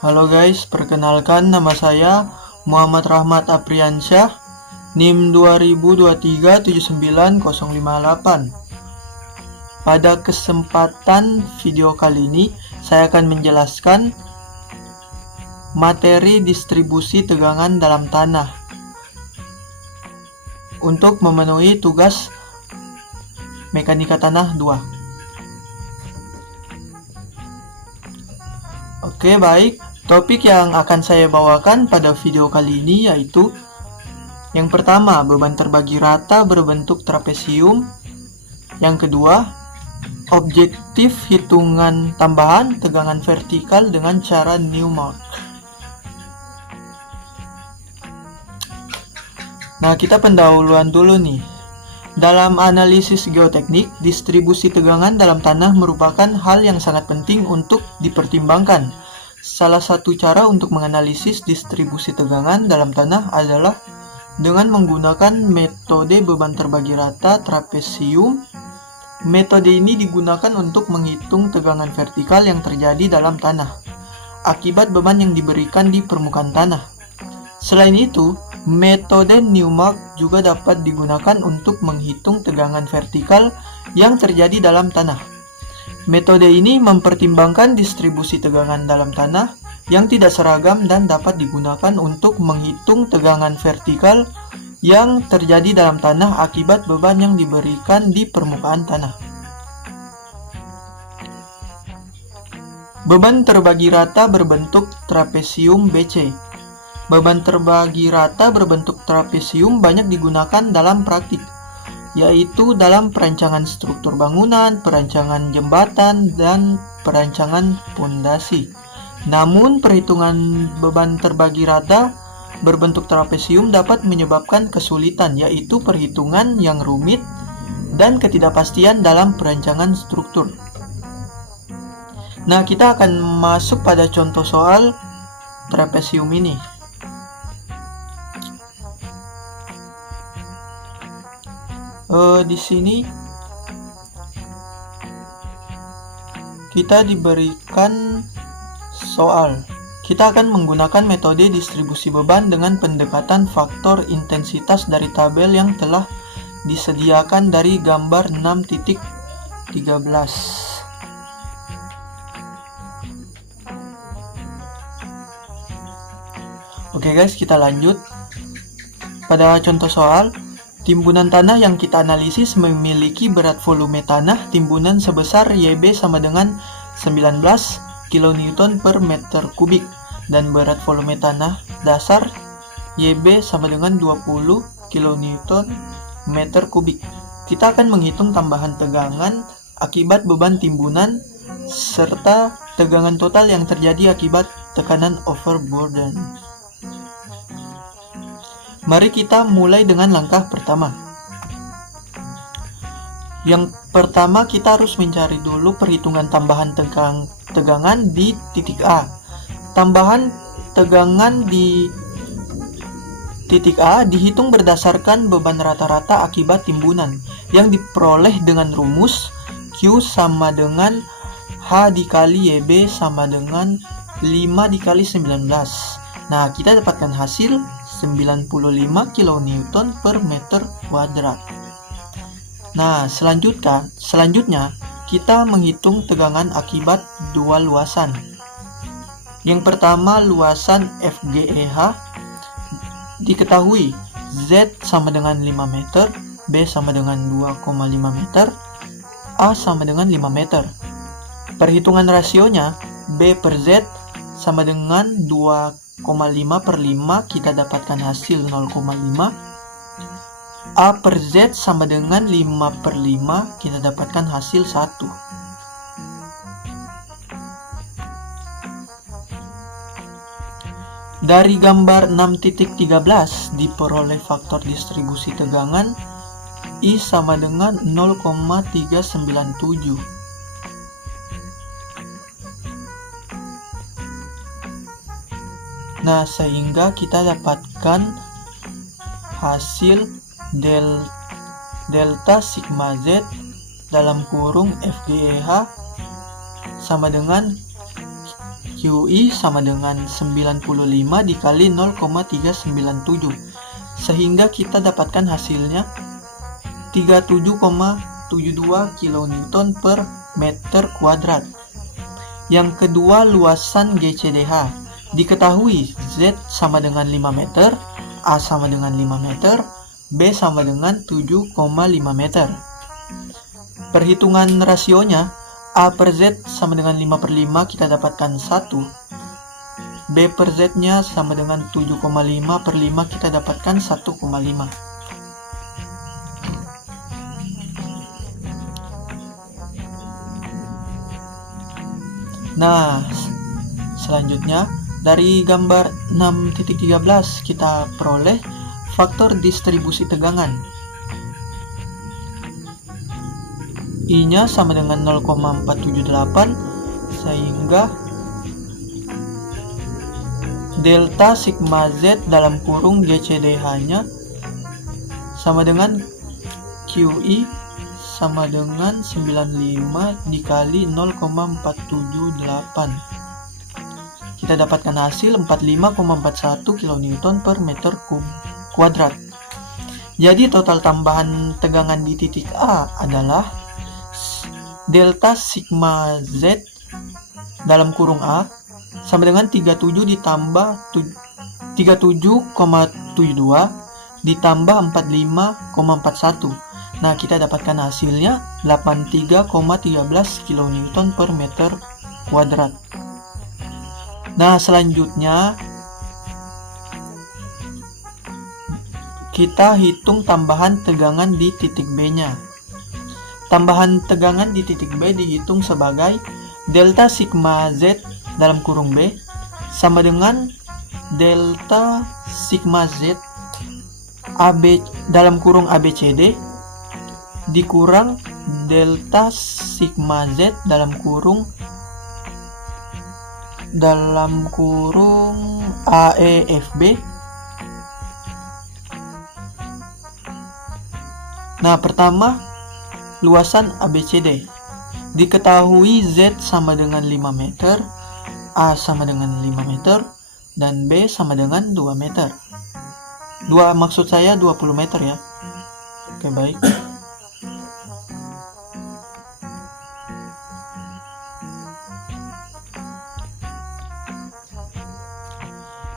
Halo guys, perkenalkan nama saya Muhammad Rahmat Apriansyah, NIM 2023790058. Pada kesempatan video kali ini, saya akan menjelaskan materi distribusi tegangan dalam tanah untuk memenuhi tugas Mekanika Tanah 2. Oke, baik. Topik yang akan saya bawakan pada video kali ini yaitu yang pertama, beban terbagi rata berbentuk trapesium. Yang kedua, objektif hitungan tambahan tegangan vertikal dengan cara Newmark. Nah, kita pendahuluan dulu nih. Dalam analisis geoteknik, distribusi tegangan dalam tanah merupakan hal yang sangat penting untuk dipertimbangkan. Salah satu cara untuk menganalisis distribusi tegangan dalam tanah adalah dengan menggunakan metode beban terbagi rata trapesium. Metode ini digunakan untuk menghitung tegangan vertikal yang terjadi dalam tanah akibat beban yang diberikan di permukaan tanah. Selain itu, metode Newmark juga dapat digunakan untuk menghitung tegangan vertikal yang terjadi dalam tanah. Metode ini mempertimbangkan distribusi tegangan dalam tanah yang tidak seragam dan dapat digunakan untuk menghitung tegangan vertikal yang terjadi dalam tanah akibat beban yang diberikan di permukaan tanah. Beban terbagi rata berbentuk trapesium BC. Beban terbagi rata berbentuk trapesium banyak digunakan dalam praktik, yaitu dalam perancangan struktur bangunan, perancangan jembatan, dan perancangan pondasi. Namun, perhitungan beban terbagi rata berbentuk trapesium dapat menyebabkan kesulitan, yaitu perhitungan yang rumit dan ketidakpastian dalam perancangan struktur. Nah, kita akan masuk pada contoh soal trapesium ini. Di sini kita diberikan soal. Kita akan menggunakan metode distribusi beban dengan pendekatan faktor intensitas dari tabel yang telah disediakan dari gambar 6.13. Oke guys, kita lanjut. Pada contoh soal, timbunan tanah yang kita analisis memiliki berat volume tanah timbunan sebesar YB sama dengan 19 kN per meter kubik dan berat volume tanah dasar YB sama dengan 20 kN meter kubik. Kita akan menghitung tambahan tegangan akibat beban timbunan serta tegangan total yang terjadi akibat tekanan overburden. Mari kita mulai dengan langkah pertama. Yang pertama, kita harus mencari dulu perhitungan tambahan tegangan di titik A. Tambahan tegangan di titik A dihitung berdasarkan beban rata-rata akibat timbunan yang diperoleh dengan rumus Q sama dengan H dikali YB sama dengan 5 dikali 19. Nah, kita dapatkan hasil 95 kN per meter kuadrat. Nah, selanjutnya kita menghitung tegangan akibat dua luasan. Yang pertama, luasan FGEH diketahui Z sama dengan 5 meter, B sama dengan 2,5 meter, A sama dengan 5 meter. Perhitungan rasionya B per Z sama dengan 2,5 per 5, kita dapatkan hasil 0,5. A per Z sama dengan 5 per 5, kita dapatkan hasil 1. Dari gambar 6.13 diperoleh faktor distribusi tegangan I sama dengan 0,397. Nah, sehingga kita dapatkan hasil delta sigma Z dalam kurung FGEH sama dengan QI sama dengan 95 dikali 0,397, sehingga kita dapatkan hasilnya 37,72 kN per meter kuadrat. Yang kedua, luasan GCDH. Diketahui Z sama dengan 5 meter, A sama dengan 5 meter, B sama dengan 7,5 meter. Perhitungan rasionya, A per Z sama dengan 5 per 5, kita dapatkan 1. B per Z nya sama dengan 7,5 per 5, kita dapatkan 1,5. Nah, selanjutnya dari gambar 6.13 kita peroleh faktor distribusi tegangan. I-nya sama dengan 0,478, sehingga delta sigma Z dalam kurung GCDH-nya sama dengan QI sama dengan 95 dikali 0,478. Kita dapatkan hasil 45,41 kN per meter kuadrat. Jadi total tambahan tegangan di titik A adalah delta sigma Z dalam kurung A sama dengan 37 ditambah 37,72 ditambah 45,41. Nah, kita dapatkan hasilnya 83,13 kN per meter kuadrat. Nah, selanjutnya kita hitung tambahan tegangan di titik B-nya. Tambahan tegangan di titik B dihitung sebagai delta sigma Z dalam kurung B sama dengan delta sigma Z AB dalam kurung ABCD dikurang delta sigma Z dalam kurung AEFB. Nah, pertama, luasan ABCD. Diketahui Z sama dengan 5 meter, A sama dengan 5 meter, dan B sama dengan 2 meter. Maksud saya 20 meter ya. Oke, baik.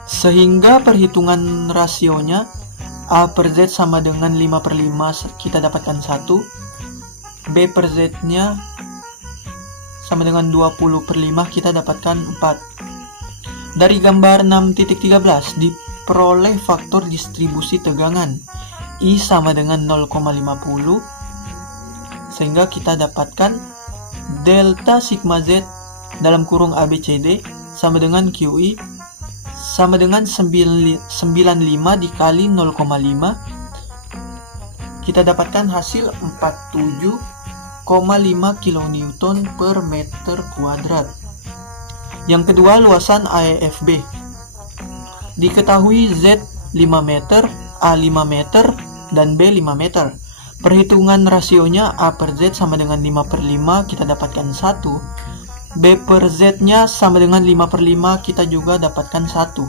Sehingga perhitungan rasionya A per Z sama dengan 5 per 5, kita dapatkan 1. B per Z nya sama dengan 20 per 5, kita dapatkan 4. Dari gambar 6.13 diperoleh faktor distribusi tegangan I sama dengan 0,50, sehingga kita dapatkan delta sigma Z dalam kurung ABCD sama dengan QI sama dengan 95 dikali 0,5, kita dapatkan hasil 47,5 kN per meter kuadrat. Yang kedua, luasan AEFB. Diketahui Z 5 meter, A 5 meter, dan B 5 meter. Perhitungan rasionya A per Z sama dengan 5 per 5, kita dapatkan 1. B per Z nya sama dengan 5 per 5, kita juga dapatkan 1.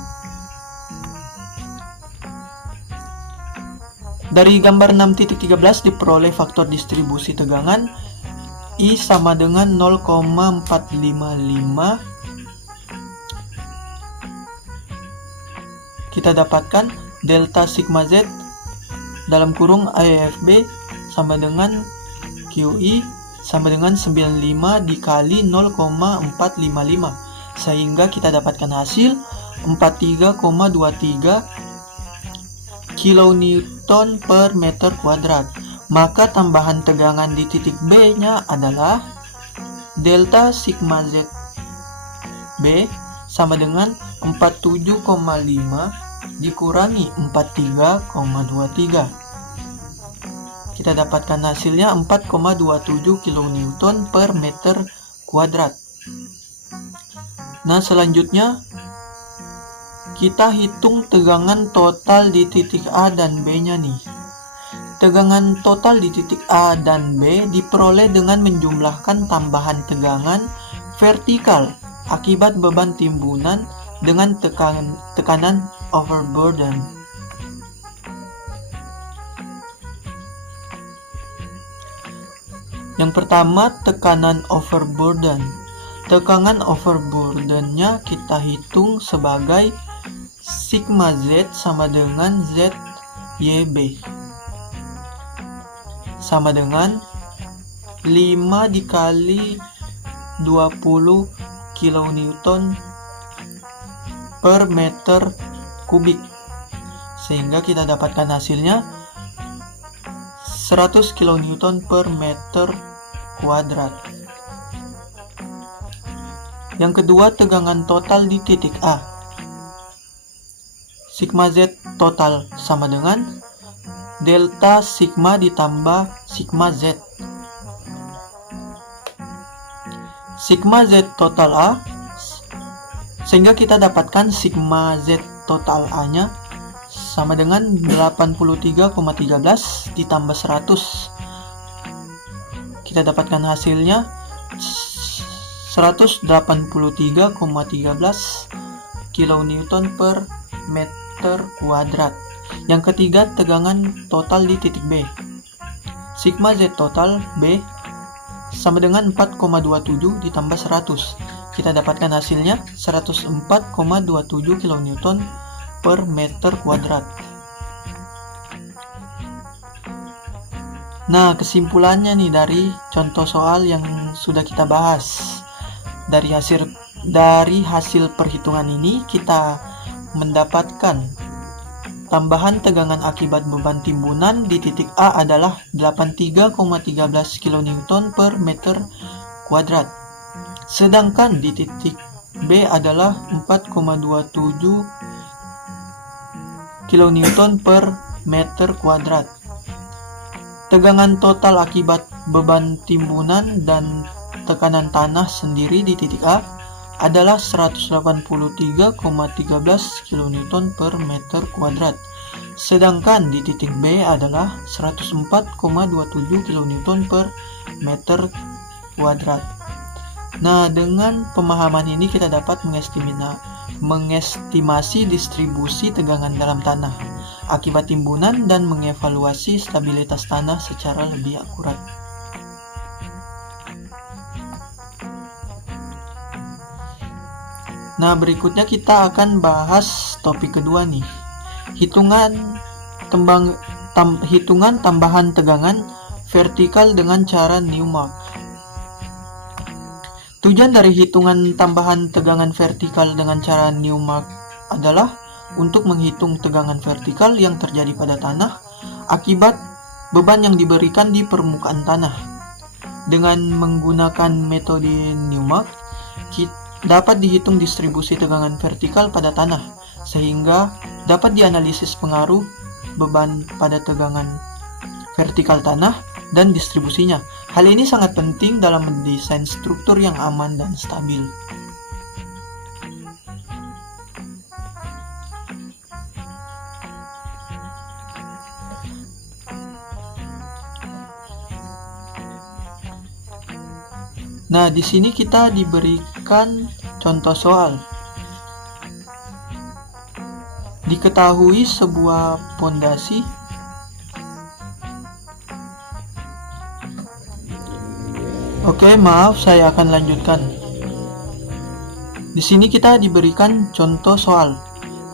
Dari gambar 6.13 diperoleh faktor distribusi tegangan I sama dengan 0,455. Kita dapatkan delta sigma Z dalam kurung AEFB sama dengan QI sama dengan 95 dikali 0,455, sehingga kita dapatkan hasil 43,23 kN per meter kuadrat. Maka tambahan tegangan di titik B nya adalah delta sigma Z B sama dengan 47,5 dikurangi 43,23. Kita dapatkan hasilnya 4,27 kN per meter kuadrat. Nah, selanjutnya kita hitung tegangan total di titik A dan B-nya nih. Tegangan total di titik A dan B diperoleh dengan menjumlahkan tambahan tegangan vertikal akibat beban timbunan dengan tekanan overburden. Yang pertama, tekanan overburden. Tekanan overburdennya kita hitung sebagai sigma Z sama dengan ZYB sama dengan 5 dikali 20 kilonewton per meter kubik, sehingga kita dapatkan hasilnya 100 kilonewton per meter kuadrat. Yang kedua, tegangan total di titik A. Sigma Z total sama dengan delta sigma ditambah sigma Z. Sigma Z total A, sehingga kita dapatkan sigma Z total A-nya sama dengan 83,13 ditambah 100. Kita dapatkan hasilnya 183,13 kilonewton per meter kuadrat. Yang ketiga, tegangan total di titik B. Sigma Z total B sama dengan 4,27 ditambah 100. Kita dapatkan hasilnya 104,27 kilonewton per meter kuadrat. Nah, kesimpulannya nih dari contoh soal yang sudah kita bahas. Dari hasil perhitungan ini kita mendapatkan tambahan tegangan akibat beban timbunan di titik A adalah 83,13 kilonewton per meter kuadrat. Sedangkan di titik B adalah 4,27 kilonewton per meter kuadrat. Tegangan total akibat beban timbunan dan tekanan tanah sendiri di titik A adalah 183,13 kilonewton per meter kuadrat. Sedangkan di titik B adalah 104,27 kilonewton per meter kuadrat. Nah, dengan pemahaman ini kita dapat mengestimasi distribusi tegangan dalam tanah akibat timbunan dan mengevaluasi stabilitas tanah secara lebih akurat. Nah, berikutnya kita akan bahas topik kedua nih. Hitungan tambahan tegangan vertikal dengan cara Newmark. Tujuan dari hitungan tambahan tegangan vertikal dengan cara Newmark adalah untuk menghitung tegangan vertikal yang terjadi pada tanah akibat beban yang diberikan di permukaan tanah. Dengan menggunakan metode Newmark, dapat dihitung distribusi tegangan vertikal pada tanah, sehingga dapat dianalisis pengaruh beban pada tegangan vertikal tanah dan distribusinya. Hal ini sangat penting dalam mendesain struktur yang aman dan stabil. Nah, di sini kita diberikan contoh soal. Diketahui sebuah pondasi Oke, maaf, saya akan lanjutkan. Di sini kita diberikan contoh soal.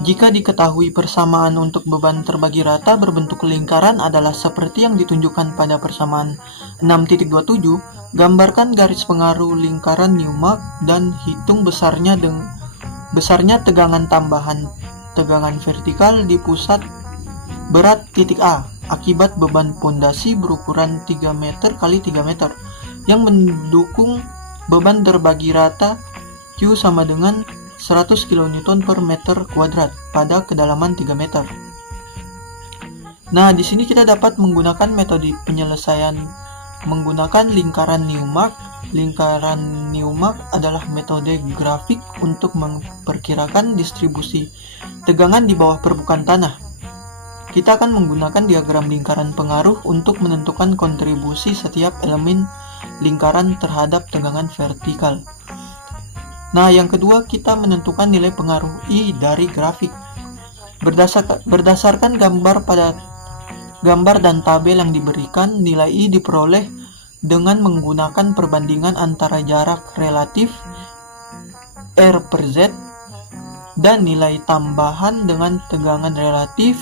Jika diketahui persamaan untuk beban terbagi rata berbentuk lingkaran adalah seperti yang ditunjukkan pada persamaan 6.27, gambarkan garis pengaruh lingkaran Newmark dan hitung besarnya tegangan tambahan tegangan vertikal di pusat berat titik A akibat beban pondasi berukuran 3 meter x 3 meter yang mendukung beban terbagi rata Q sama dengan 100 kN per meter kuadrat pada kedalaman 3 meter. Nah, di sini kita dapat menggunakan metode penyelesaian menggunakan lingkaran Newmark. Lingkaran Newmark adalah metode grafik untuk memperkirakan distribusi tegangan di bawah permukaan tanah. Kita akan menggunakan diagram lingkaran pengaruh untuk menentukan kontribusi setiap elemen lingkaran terhadap tegangan vertikal. Nah, yang kedua kita menentukan nilai pengaruh I dari grafik. Berdasarkan gambar dan tabel yang diberikan, nilai I diperoleh dengan menggunakan perbandingan antara jarak relatif R per Z dan nilai tambahan dengan tegangan relatif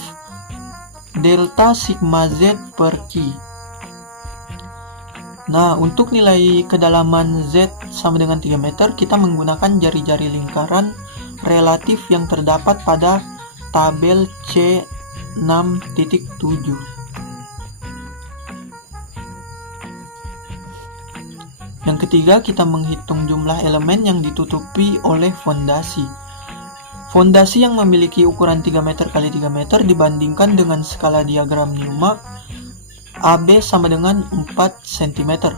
delta sigma Z per Q. Nah, untuk nilai kedalaman Z sama dengan 3 meter, kita menggunakan jari-jari lingkaran relatif yang terdapat pada tabel C6.7. Yang ketiga, kita menghitung jumlah elemen yang ditutupi oleh fondasi. Fondasi yang memiliki ukuran 3 meter x 3 meter dibandingkan dengan skala diagram Newmark AB sama dengan 4 cm.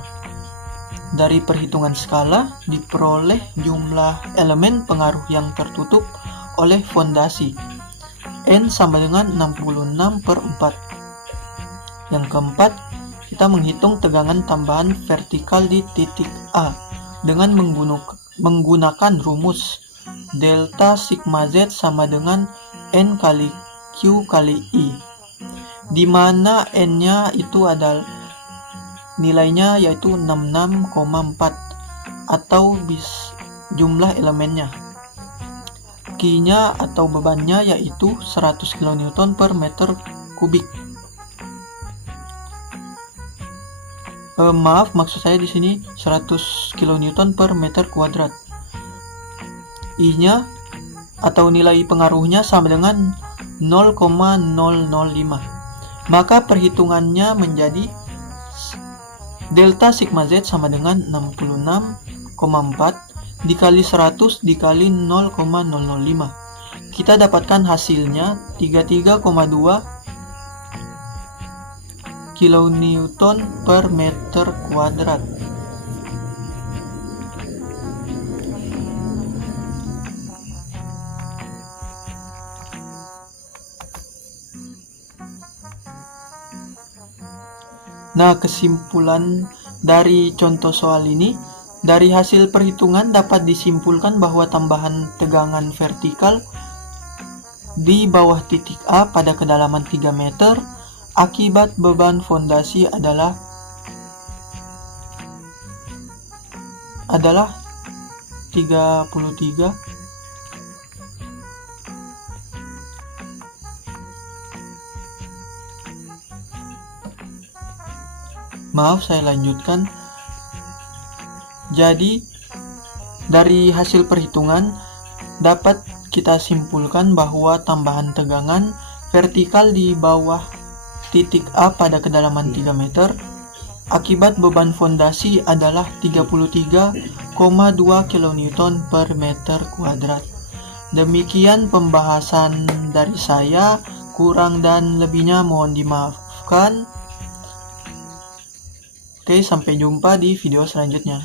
Dari perhitungan skala diperoleh jumlah elemen pengaruh yang tertutup oleh fondasi. N sama dengan 66 per 4. Yang keempat, kita menghitung tegangan tambahan vertikal di titik A dengan menggunakan rumus delta sigma Z sama dengan N kali Q kali I, di mana N-nya itu adalah nilainya yaitu 66,4 atau jumlah elemennya. Q-nya atau bebannya yaitu 100 kN per meter kubik. Maksud saya di sini 100 kN per meter kuadrat. I-nya atau nilai pengaruhnya sama dengan 0,005. Maka perhitungannya menjadi delta sigma Z sama dengan 66,4 dikali 100 dikali 0,005. Kita dapatkan hasilnya 33,2 kilonewton per meter kuadrat. Nah, kesimpulan dari contoh soal ini, dari hasil perhitungan dapat disimpulkan bahwa tambahan tegangan vertikal di bawah titik A pada kedalaman 3 meter akibat beban fondasi adalah 33. Maaf, saya lanjutkan. Jadi, dari hasil perhitungan dapat kita simpulkan bahwa tambahan tegangan vertikal di bawah titik A pada kedalaman 3 meter akibat beban fondasi adalah 33,2 kN per meter kuadrat. Demikian pembahasan dari saya, kurang dan lebihnya mohon dimaafkan. Oke, sampai jumpa di video selanjutnya.